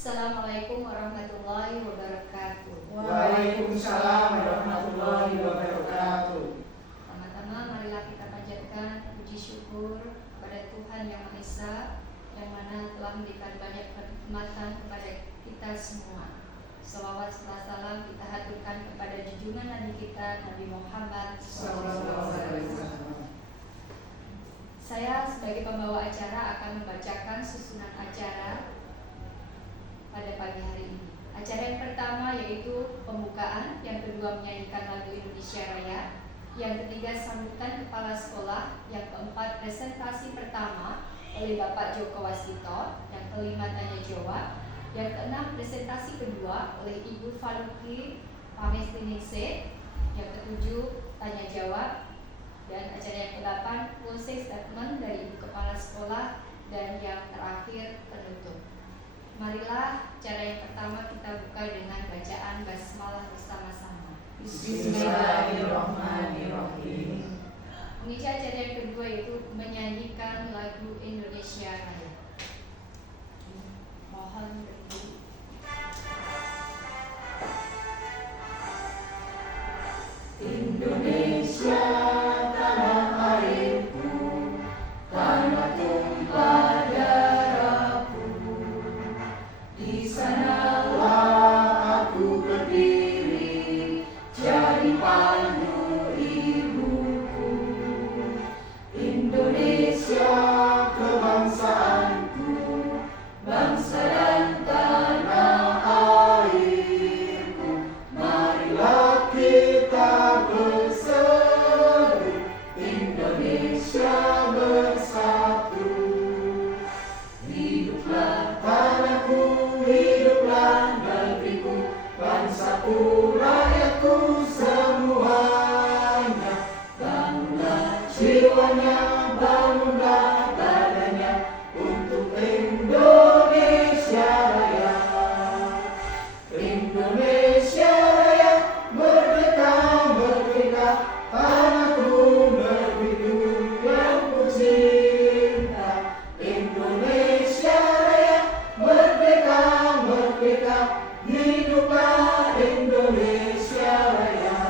Assalamualaikum warahmatullahi wabarakatuh. Waalaikumsalam warahmatullahi wabarakatuh. Pertama-tama marilah kita panjatkan puji syukur kepada Tuhan Yang Maha Esa, yang mana telah memberikan banyak kenikmatan kepada kita semua. Salawat serta salam kita haturkan kepada junjungan Nabi kita, Nabi Muhammad SAW. Saya sebagai pembawa acara akan membacakan susunan acara pada pagi hari ini. Acara yang pertama yaitu pembukaan, yang kedua menyanyikan lagu Indonesia Raya, yang ketiga sambutan kepala sekolah, yang keempat presentasi pertama oleh Bapak Joko Wasito, yang kelima tanya jawab, yang keenam presentasi kedua oleh Ibu Faluki Pamestiningse, yang ketujuh tanya jawab, dan acara yang kedelapan closing statement dari Ibu Kepala Sekolah, dan yang terakhir penutup. Marilah acara yang pertama kita buka dengan bacaan basmalah bersama-sama. Bismillahirrahmanirrahim. Mengisi acara yang kedua yaitu menyanyikan lagu Indonesia Raya. Mohon berdiri. Indonesia tanah airku, tanah tumpah darahku. Di sanalah aku berdiri, jadi pandu ibuku. Indonesia kebangsaanku, bangsa dan tanah airku. Marilah kita berseru, Indonesia bersatu. Hiduplah tanahku, hiduplah negeriku, bangsaku, rakyatku semuanya. Bangunlah jiwanya, bangunlah badannya untuk Indonesia Raya. Indonesia Raya, merdeka, merdeka, tanahku, negeriku yang ku cinta. Indonesia Raya, merdeka, merdeka, hiduplah Indonesia Raya.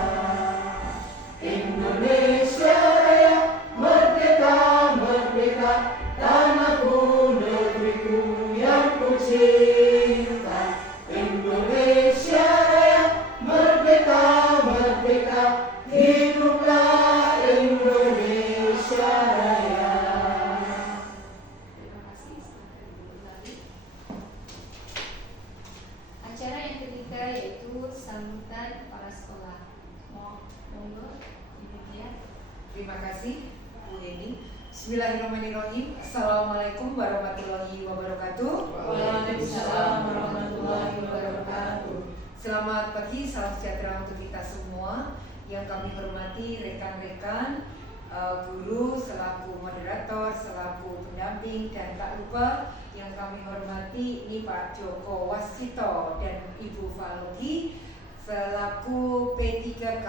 Indonesia Raya, merdeka, merdeka, tanahku, negeriku yang ku cinta. Indonesia Raya, merdeka, merdeka, hiduplah Indonesia Raya. Terima kasih. Silakan diulang lagi. Acara yang ketiga yaitu sambutan kepala sekolah. Monggo Ibu Tia. Terima kasih Bu Eni. Bismillahirrahmanirrahim. Assalamualaikum warahmatullahi wabarakatuh. Waalaikumsalam warahmatullahi wabarakatuh. Selamat pagi, salam sejahtera untuk kita semua. Yang kami hormati rekan-rekan guru selaku moderator, selaku pendamping, dan tak lupa yang kami hormati ini Pak Joko Wasito dan Ibu Faluki selaku P3K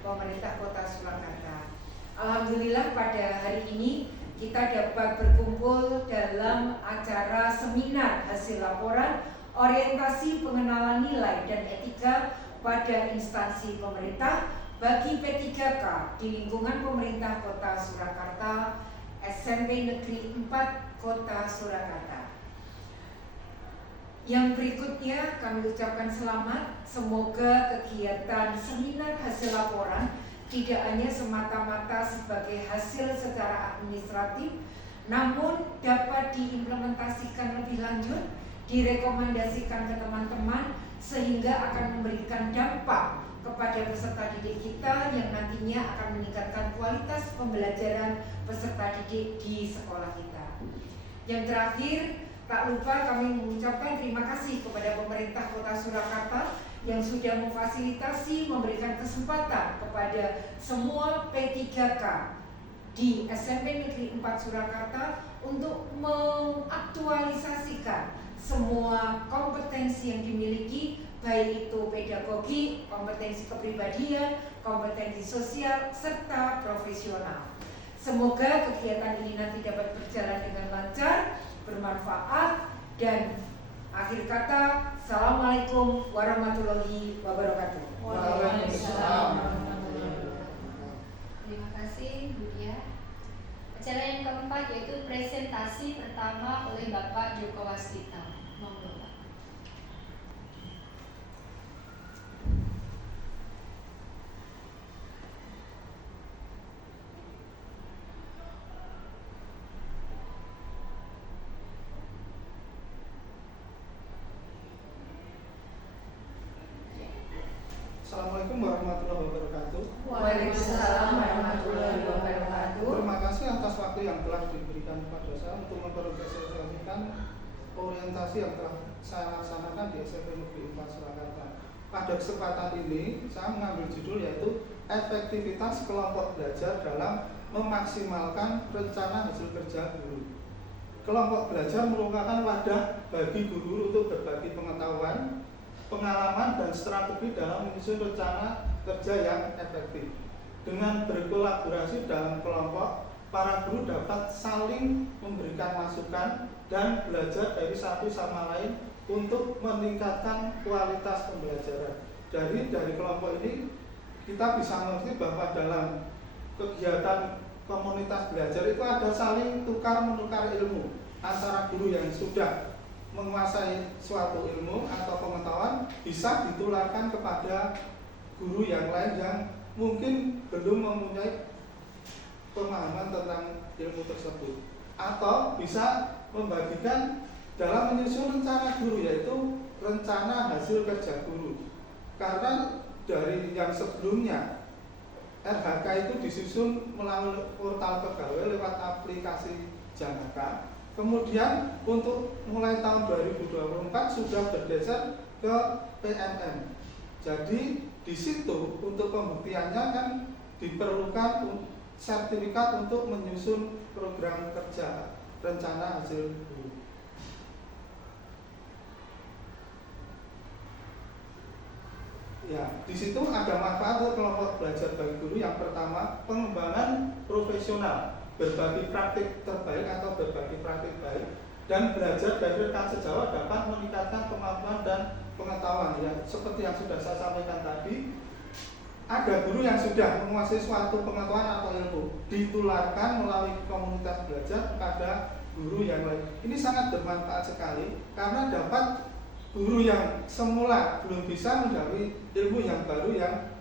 Pemerintah Kota Surakarta. Alhamdulillah pada hari ini kita dapat berkumpul dalam acara seminar hasil laporan orientasi pengenalan nilai dan etika pada instansi pemerintah bagi P3K di lingkungan pemerintah Kota Surakarta, SMP Negeri 4 Kota Surakarta. Yang berikutnya kami ucapkan selamat, semoga kegiatan seminar hasil laporan tidak hanya semata-mata sebagai hasil secara administratif, namun dapat diimplementasikan lebih lanjut, direkomendasikan ke teman-teman, sehingga akan memberikan dampak kepada peserta didik kita yang nantinya akan meningkatkan kualitas pembelajaran peserta didik di sekolah kita. Yang terakhir, tak lupa kami mengucapkan terima kasih kepada pemerintah Kota Surakarta yang sudah memfasilitasi, memberikan kesempatan kepada semua P3K di SMP Negeri 4 Surakarta untuk mengaktualisasikan semua kompetensi yang dimiliki, baik itu pedagogi, kompetensi kepribadian, kompetensi sosial, serta profesional. Semoga kegiatan ini nanti dapat berjalan dengan lancar, bermanfaat, dan Akhir kata, Assalamualaikum warahmatullahi wabarakatuh. Waalaikumsalam warahmatullahi wabarakatuh. Terima kasih Bu Dia. Acara yang keempat yaitu presentasi pertama oleh Bapak Joko Waskita. Monggo Pak. Assalamualaikum warahmatullahi wabarakatuh. Waalaikumsalam warahmatullahi wabarakatuh. Terima kasih atas waktu yang telah diberikan kepada saya untuk mempresentasikan orientasi yang telah saya laksanakan di SMP Negeri 4 Surakarta. Pada kesempatan ini, saya mengambil judul yaitu efektivitas kelompok belajar dalam memaksimalkan rencana hasil kerja guru. Kelompok belajar merupakan wadah bagi guru untuk berbagi pengetahuan, pengalaman, dan strategi dalam menyusun rencana kerja yang efektif. Dengan berkolaborasi dalam kelompok, para guru dapat saling memberikan masukan dan belajar dari satu sama lain untuk meningkatkan kualitas pembelajaran. Dari kelompok ini kita bisa mengerti bahwa dalam kegiatan komunitas belajar itu ada saling tukar-menukar ilmu antara guru yang sudah menguasai suatu ilmu atau pengetahuan bisa ditularkan kepada guru yang lain yang mungkin belum mempunyai pemahaman tentang ilmu tersebut, atau bisa membagikan dalam menyusun rencana guru, yaitu rencana hasil kerja guru. Karena dari yang sebelumnya RHK itu disusun melalui portal pegawai lewat aplikasi Janaka. Kemudian untuk mulai tahun 2024 sudah bergeser ke PNM. Jadi di situ untuk pembuktiannya kan diperlukan sertifikat untuk menyusun program kerja rencana hasil guru. Ya, di situ ada manfaat untuk kelompok belajar bagi guru. Yang pertama, pengembangan profesional, berbagi praktik terbaik atau berbagi praktik baik, dan belajar dari rekan sejawat dapat meningkatkan kemampuan dan pengetahuan. Ya, seperti yang sudah saya sampaikan tadi, ada guru yang sudah menguasai suatu pengetahuan atau ilmu, ditularkan melalui komunitas belajar kepada guru yang lain. Ini sangat bermanfaat sekali karena dapat guru yang semula belum bisa mendalami ilmu yang baru yang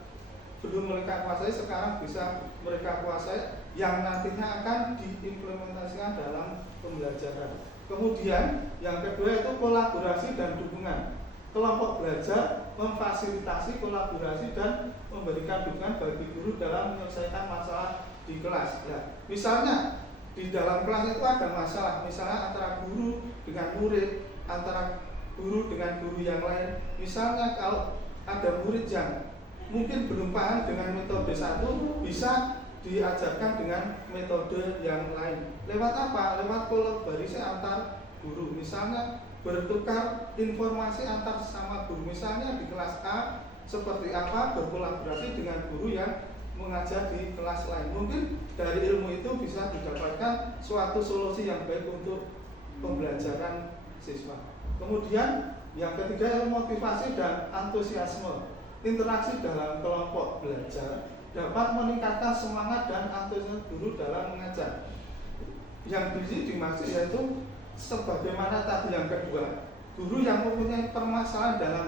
belum mereka kuasai, sekarang bisa mereka kuasai, yang nantinya akan diimplementasikan dalam pembelajaran. Kemudian yang kedua itu kolaborasi dan dukungan. Kelompok belajar memfasilitasi kolaborasi dan memberikan dukungan bagi guru dalam menyelesaikan masalah di kelas. Ya, misalnya di dalam kelas itu ada masalah, misalnya antara guru dengan murid, antara guru dengan guru yang lain. Misalnya kalau ada murid yang mungkin belum paham dengan metode satu, bisa diajarkan dengan metode yang lain. Lewat apa? Lewat kolaborasi antar guru. Misalnya bertukar informasi antar sesama guru. Misalnya di kelas A seperti apa, berkolaborasi dengan guru yang mengajar di kelas lain. Mungkin dari ilmu itu bisa didapatkan suatu solusi yang baik untuk pembelajaran siswa. Kemudian yang ketiga, motivasi dan antusiasme. Interaksi dalam kelompok belajar dapat meningkatkan semangat dan antusiasme guru dalam mengajar. Yang di sini dimaksud yaitu sebagaimana tadi yang kedua, guru yang mempunyai permasalahan dalam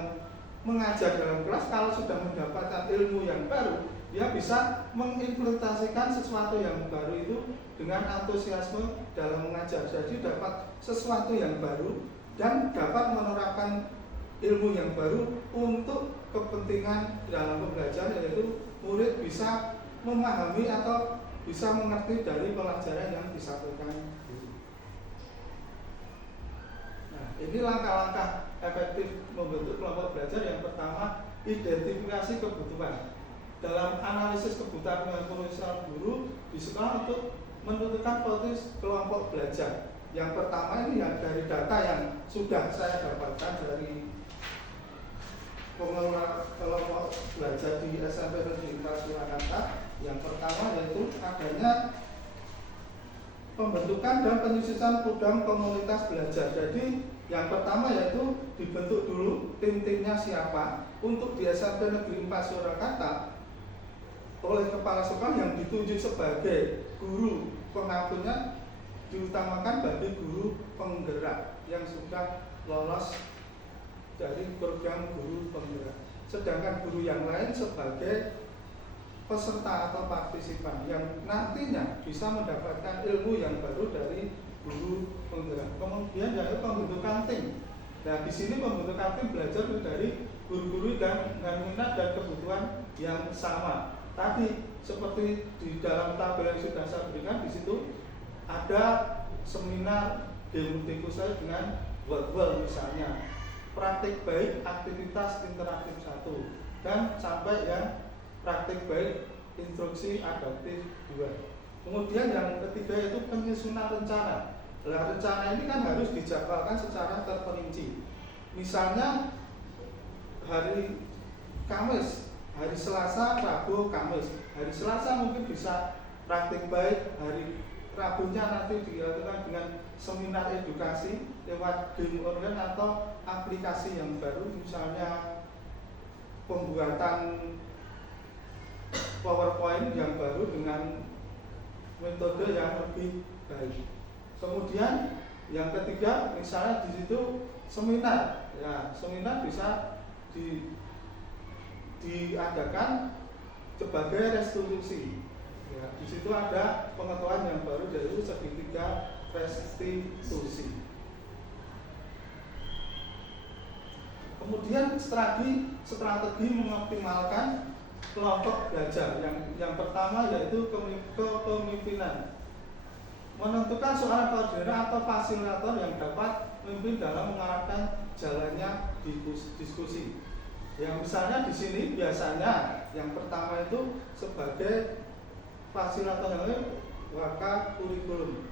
mengajar dalam kelas, kalau sudah mendapatkan ilmu yang baru, dia bisa mengimplementasikan sesuatu yang baru itu dengan antusiasme dalam mengajar. Jadi dapat sesuatu yang baru dan dapat menerapkan ilmu yang baru untuk kepentingan dalam pembelajaran, yaitu murid bisa memahami atau bisa mengerti dari pelajaran yang disampaikan guru. Nah, ini langkah-langkah efektif membentuk kelompok belajar. Yang pertama, identifikasi kebutuhan. Dalam analisis kebutuhan dengan profesional guru di sekolah untuk menentukan potensi kelompok belajar. Yang pertama ini ya dari data yang sudah saya dapatkan dari pengelola kelompok belajar di SMP Negeri 4 Surakarta. Yang pertama yaitu adanya pembentukan dan penyusunan program komunitas belajar. Jadi Yang pertama yaitu dibentuk dulu tim-timnya siapa untuk di SMP Negeri 4 Surakarta oleh kepala sekolah yang ditunjuk sebagai guru pengampunya, diutamakan bagi guru penggerak yang sudah lolos dari program guru penggerak. Sedangkan guru yang lain sebagai peserta atau partisipan yang nantinya bisa mendapatkan ilmu yang baru dari guru penggerak. Kemudian yaitu pembentukan tim. Nah, di sini pembentukan tim belajar dari guru-guru dengan minat dan kebutuhan yang sama. Tadi seperti di dalam tabel yang sudah saya berikan, di situ ada seminar geometri dengan word misalnya, praktik baik aktivitas interaktif 1, dan sampai yang praktik baik instruksi adaptif 2. Kemudian yang ketiga itu penyusunan rencana. Nah, rencana ini kan harus dijadwalkan secara terperinci. Misalnya hari Kamis, hari Selasa, Rabu, Kamis. Hari Selasa mungkin bisa praktik baik, hari Rabunya nanti dilakukan dengan seminar edukasi lewat game online atau aplikasi yang baru, misalnya pembuatan PowerPoint yang baru dengan metode yang lebih baik. Kemudian yang ketiga, misalnya di situ seminar, ya seminar bisa diadakan sebagai restitusi. Ya, di situ ada pengetahuan yang baru yaitu segitiga restitusi. Kemudian strategi mengoptimalkan kelompok belajar. Yang pertama yaitu kepemimpinan. Menentukan seorang koordinator atau fasilitator yang dapat memimpin dalam mengarahkan jalannya diskusi. Yang misalnya di sini biasanya yang pertama itu sebagai fasilitator yang waka kurikulum.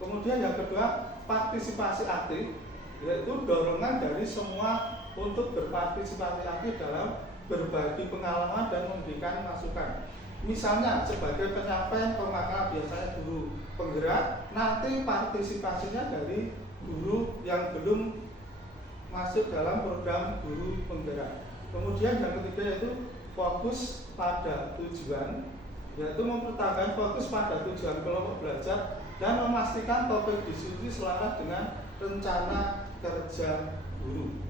Kemudian yang kedua partisipasi aktif, yaitu dorongan dari semua untuk berpartisipasi aktif dalam berbagi pengalaman dan memberikan masukan. Misalnya sebagai penyampaian pemaparan biasanya guru penggerak, nanti partisipasinya dari guru yang belum masuk dalam program guru penggerak. Kemudian yang ketiga yaitu fokus pada tujuan, yaitu mempertahankan fokus pada tujuan kelompok belajar dan memastikan topik diskusi selaras dengan rencana kerja guru.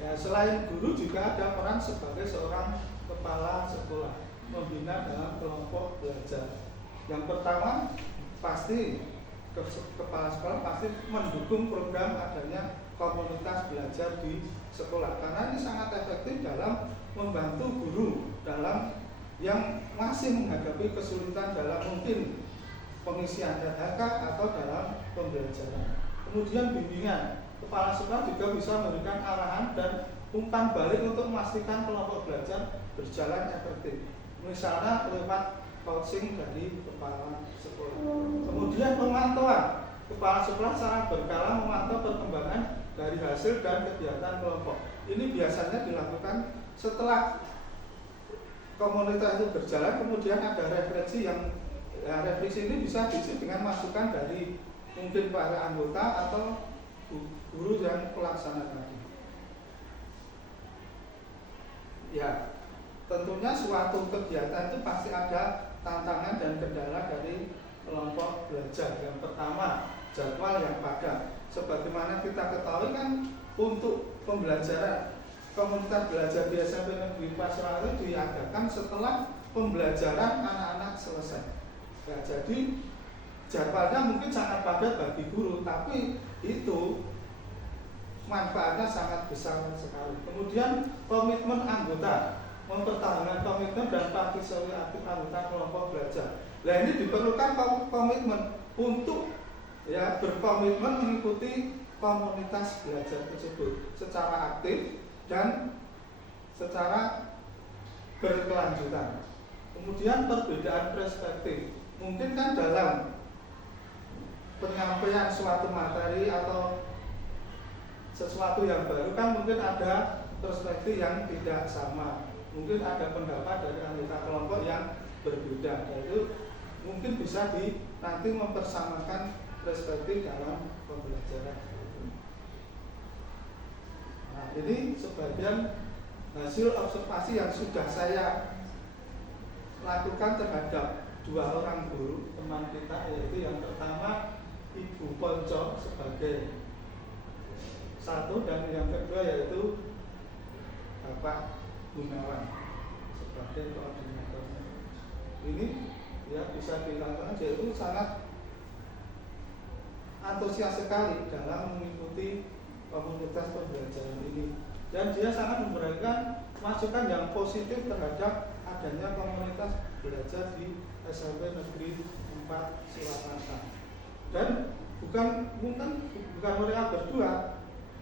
Ya, selain guru juga ada peran sebagai seorang kepala sekolah membina dalam kelompok belajar. Yang pertama pasti kepala sekolah pasti mendukung program adanya komunitas belajar di sekolah karena ini sangat efektif dalam membantu guru dalam yang masih menghadapi kesulitan dalam mungkin pengisian RHK atau dalam pembelajaran. Kemudian bimbingan. Kepala sekolah juga bisa memberikan arahan dan umpan balik untuk memastikan kelompok belajar berjalan efektif. Misalnya lewat coaching dari kepala sekolah. Kemudian pemantauan. Kepala sekolah secara berkala memantau perkembangan dari hasil dan kegiatan kelompok. Ini biasanya dilakukan setelah komunitas itu berjalan, kemudian ada refleksi yang refleksi ini bisa diisi dengan masukan dari mungkin para anggota atau guru yang pelaksana tadi. Ya, tentunya suatu kegiatan itu pasti ada tantangan dan kendala dari kelompok belajar. Yang pertama, jadwal yang padat. Sebagaimana kita ketahui kan untuk pembelajaran komunitas belajar di SMP Negeri 4 Surakarta diadakan setelah pembelajaran anak-anak selesai. Ya, jadi jadwalnya mungkin sangat padat bagi guru, tapi itu manfaatnya sangat besar sekali. Kemudian komitmen anggota, mempertahankan komitmen dan partisipasi aktif anggota kelompok belajar. Nah, ini diperlukan komitmen untuk ya berkomitmen mengikuti komunitas belajar tersebut secara aktif dan secara berkelanjutan. Kemudian perbedaan perspektif, mungkin kan dalam penyampaian suatu materi atau sesuatu yang baru kan mungkin ada perspektif yang tidak sama, mungkin ada pendapat dari anggota kelompok yang berbeda. Yaitu mungkin bisa nanti mempersamakan perspektif dalam pembelajaran. Nah, ini sebagian hasil observasi yang sudah saya lakukan terhadap 2 orang guru teman kita, yaitu yang pertama Ibu Ponco sebagai 1 dan yang kedua yaitu Bapak Gunawan sebagai koordinator. Ini ya bisa dilakukan, yaitu sangat antusias sekali dalam mengikuti komunitas pembelajaran ini, dan dia sangat memberikan masukan yang positif terhadap adanya komunitas belajar di SMP Negeri 4 Surakarta. Dan bukan mereka berdua.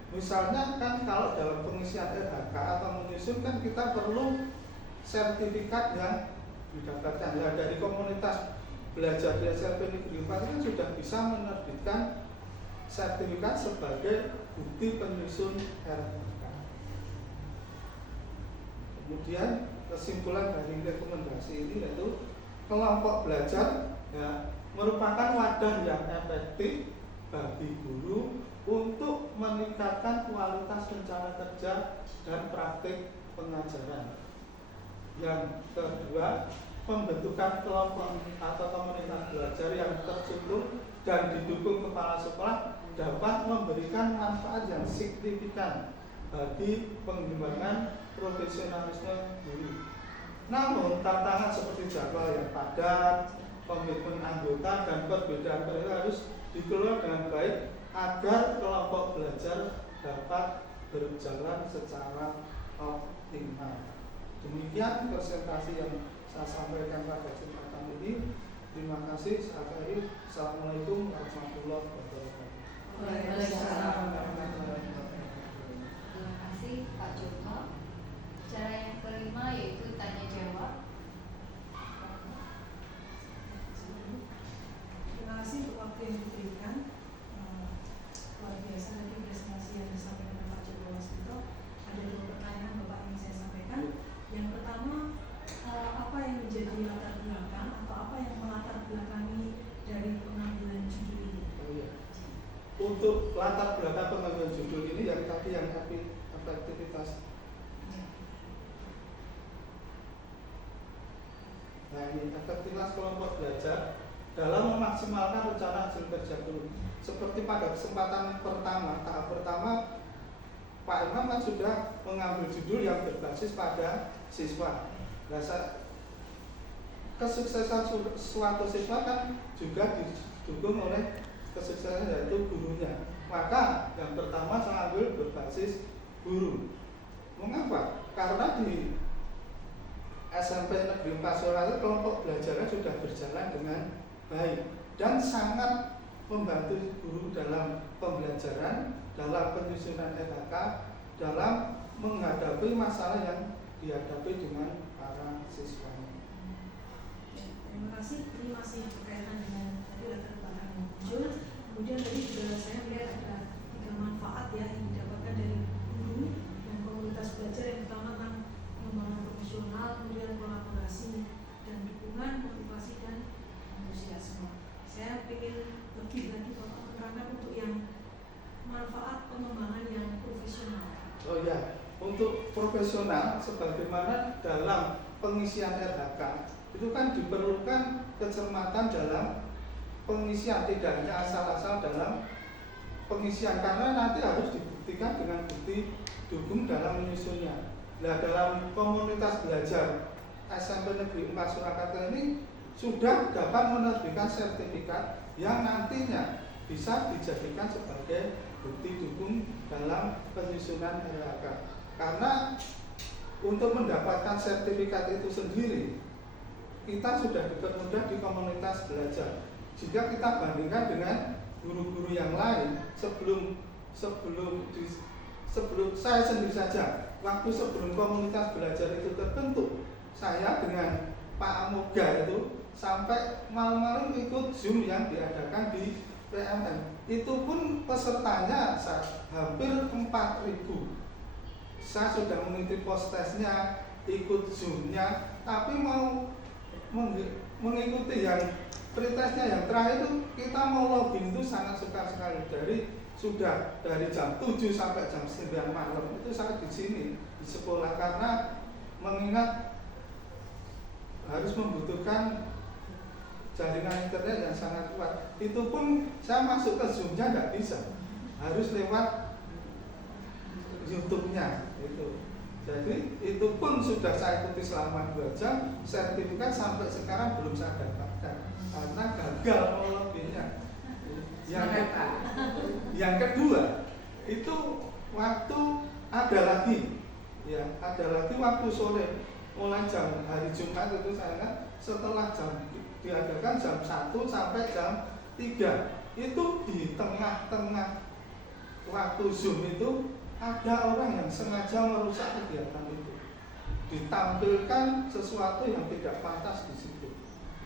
Misalnya kan kalau dalam pengisian RHK atau menyusun kan kita perlu sertifikat yang didapatkan. Ya, dari komunitas belajar di SMP Negeri 4 kan sudah bisa menerbitkan sertifikat sebagai bukti penyusun RHK. Kemudian kesimpulan dari rekomendasi ini yaitu kelompok belajar ya, merupakan wadah yang efektif bagi guru untuk meningkatkan kualitas rencana kerja dan praktik pengajaran. Yang kedua, pembentukan kelompok atau komunitas belajar yang terstruktur dan didukung kepala sekolah dapat memberikan manfaat yang signifikan bagi pengembangan profesionalisme guru. Namun tantangan seperti jadwal yang padat, komitmen anggota dan perbedaan harus dikelola dengan baik agar kelompok belajar dapat berjalan secara optimal. Demikian presentasi yang saya sampaikan pada kesempatan ini. Terima kasih. Assalamualaikum warahmatullahi wabarakatuh. Waalaikumsalam warahmatullahi wabarakatuh. Terima kasih Pak Joko. Cara yang kelima yaitu tanya jawab. Terima kasih untuk waktu yang diberikan. Luar biasa tadi presentasi yang disampaikan oleh Pak Joko Waskito. Ada 2 pertanyaan Bapak yang saya sampaikan. Yang pertama, apa yang menjadi latar belakang atau apa yang melatar belakangi dari pengambilan judul ini? Untuk latar belakang pengambilan judul ini yang tadi yang efektivitas. Nah, ini efektivitas kelompok belajar dalam memaksimalkan rencana hasil kerja guru. Seperti pada kesempatan pertama, tahap pertama, Pak Imam kan sudah mengambil judul yang berbasis pada siswa. Nah, kesuksesan suatu siswa kan juga didukung oleh kesuksesan yaitu gurunya. Maka yang pertama saya ambil berbasis guru. Mengapa? Karena di SMP Negeri 4 Surakarta kelompok belajarnya sudah berjalan dengan baik dan sangat membantu guru dalam pembelajaran, dalam penyusunan RHK, dalam menghadapi masalah yang dihadapi dengan para siswa. Terima kasih. Ini masih berkaitan dengan tadi latar belakang yang muncul. Kemudian tadi juga saya melihat ada 3 manfaat ya yang didapatkan dari guru dan komunitas belajar, yang pertama tentang pengembangan profesional, kemudian kolaborasi dan dukungan, motivasi dan antusiasme. Saya ingin lebih lagi Bapak menerangkan untuk yang manfaat pengembangan yang profesional. Oh ya, untuk profesional sebagaimana dalam pengisian RHK itu kan diperlukan kecermatan dalam pengisian, tidak hanya asal-asal dalam pengisian, karena nanti harus dibuktikan dengan bukti dukung dalam menyusunnya. Nah, dalam komunitas belajar SMP Negeri 4 Surakarta ini sudah dapat menerbitkan sertifikat yang nantinya bisa dijadikan sebagai bukti dukung dalam penyusunan RHK. Karena untuk mendapatkan sertifikat itu sendiri kita sudah dipermudah di komunitas belajar. Jika kita bandingkan dengan guru-guru yang lain, sebelum saya sendiri saja, waktu sebelum komunitas belajar itu terbentuk, saya dengan Pak Amoga itu sampai malam-malam ikut Zoom yang diadakan di PMN. Itu pun pesertanya hampir 4.000. Saya sudah mengikuti post testnya, ikut Zoom-nya, tapi mau mengikuti yang pretestnya yang terakhir itu kita mau login itu sangat sukar sekali dari jam 7 sampai jam 9 malam itu saya di sini di sekolah karena mengingat harus membutuhkan jaringan internet yang sangat kuat. Itu pun saya masuk ke Zoom-nya nggak bisa, harus lewat YouTube-nya itu. Jadi itu pun sudah saya ikuti selama 2 jam, sertifikat sampai sekarang belum saya dapatkan karena gagal melebihnya. Yang kedua itu waktu ada lagi waktu sore mulai jam hari Jumat itu saya ingat setelah jam diadakan jam 1 sampai jam 3 itu di tengah-tengah waktu Zoom itu ada orang yang sengaja merusak kegiatan itu, ditampilkan sesuatu yang tidak pantas di situ.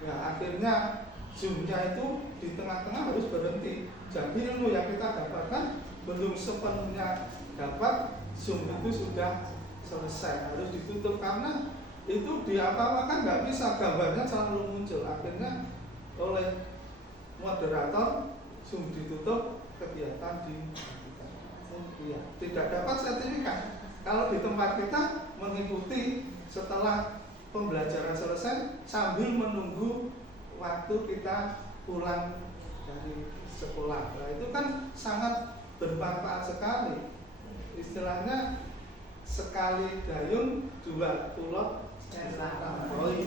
Ya akhirnya Zoom-nya itu di tengah-tengah harus berhenti. Jadi ilmu yang kita dapatkan belum sepenuhnya dapat, Zoom itu sudah selesai, harus ditutup karena itu diapa-apakan nggak bisa, gambarnya selalu muncul. Akhirnya oleh moderator Zoom ditutup, kegiatan ya, tidak dapat sertifikat. Kalau di tempat kita mengikuti setelah pembelajaran selesai sambil menunggu waktu kita pulang dari sekolah. Nah, itu kan sangat bermanfaat sekali. Istilahnya sekali dayung dua kulot tamboi.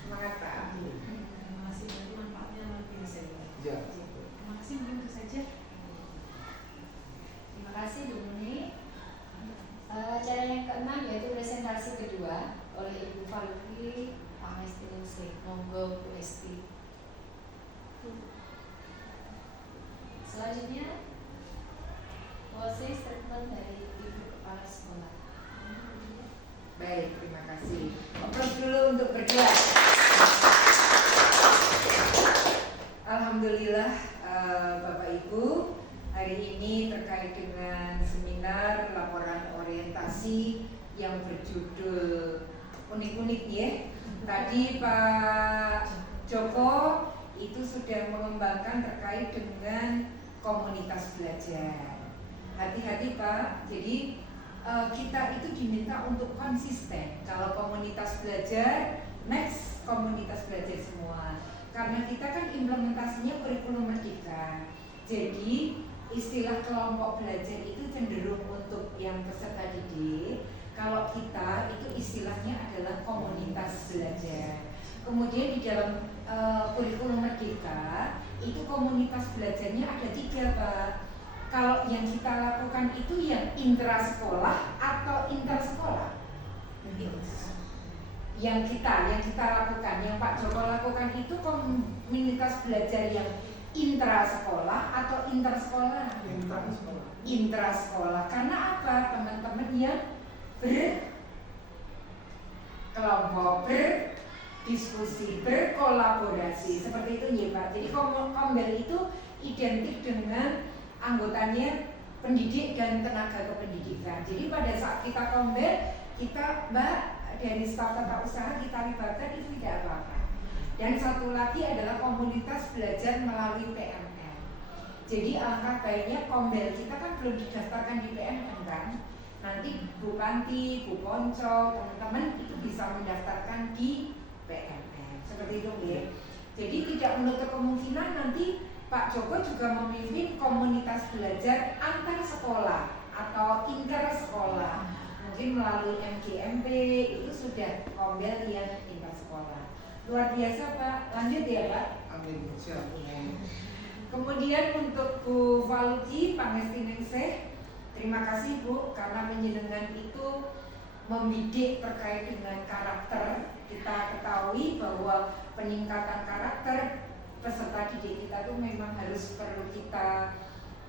Semangat Pak. Terima kasih, manfaatnya luar biasa. Ya. Terima kasih, mungkin itu saja. Terima kasih Bu Muni. Acara yang keenam yaitu presentasi kedua oleh Ibu Faluki Pangestinungsih. Monggo Bu Esti. Selanjutnya closing statement dari Ibu Kepala Sekolah. Baik, terima kasih. Oprol dulu untuk berdua. Alhamdulillah Bapak Ibu, hari ini terkait dengan seminar laporan orientasi yang berjudul unik-unik ya. Tadi Pak Joko itu sudah mengembangkan terkait dengan komunitas belajar. Hati-hati Pak, jadi kita itu diminta untuk konsisten. Kalau komunitas belajar, next komunitas belajar semua. Karena kita kan implementasinya kurikulum merdeka. Jadi istilah kelompok belajar itu cenderung untuk yang peserta didik. Kalau kita itu istilahnya adalah komunitas belajar. Kemudian di dalam kurikulum merdeka itu komunitas belajarnya ada 3 Pak. Kalau yang kita lakukan itu yang intrasekolah atau intersekolah? Yang kita lakukan, yang Pak Joko lakukan itu komunitas belajar yang intrasekolah atau intersekolah? Intrasekolah. Karena apa? Teman-teman yang berkelompok, berdiskusi, berkolaborasi seperti itu ya Pak. Jadi kombel itu identik dengan anggotanya pendidik dan tenaga kependidikan. Jadi pada saat kita kombel, kita Mbak dari staf tata usaha kita libatkan itu tidak apa-apa. Dan satu lagi adalah komunitas belajar melalui PMN. Jadi alangkah baiknya kombel kita kan belum didaftarkan di PMN kan. Nanti Bu Panti, Bu Ponco, teman-teman itu bisa mendaftarkan di PMN. Seperti itu ya. Jadi tidak menutup kemungkinan nanti Pak Joko juga memimpin komunitas belajar antar sekolah atau inter sekolah. Mungkin melalui MGMP itu sudah kombel yang inter sekolah. Luar biasa Pak, lanjut ya Pak. Amin. Siap. Kemudian untuk Bu Faluki Pangestinungsih, terima kasih Bu karena penjenengan itu membidik terkait dengan karakter. Kita ketahui bahwa peningkatan karakter peserta didik kita tuh memang harus perlu kita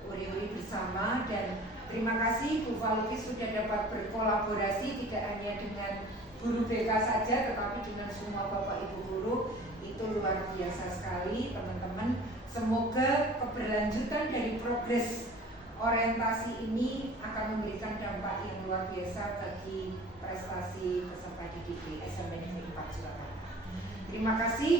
uri-uri bersama. Dan terima kasih Bu Faluki sudah dapat berkolaborasi tidak hanya dengan guru BK saja tetapi dengan semua Bapak Ibu guru. Itu luar biasa sekali teman-teman. Semoga keberlanjutan dari progres orientasi ini akan memberikan dampak yang luar biasa bagi prestasi peserta didik di SMPN Negeri 4 Surakarta. Terima kasih.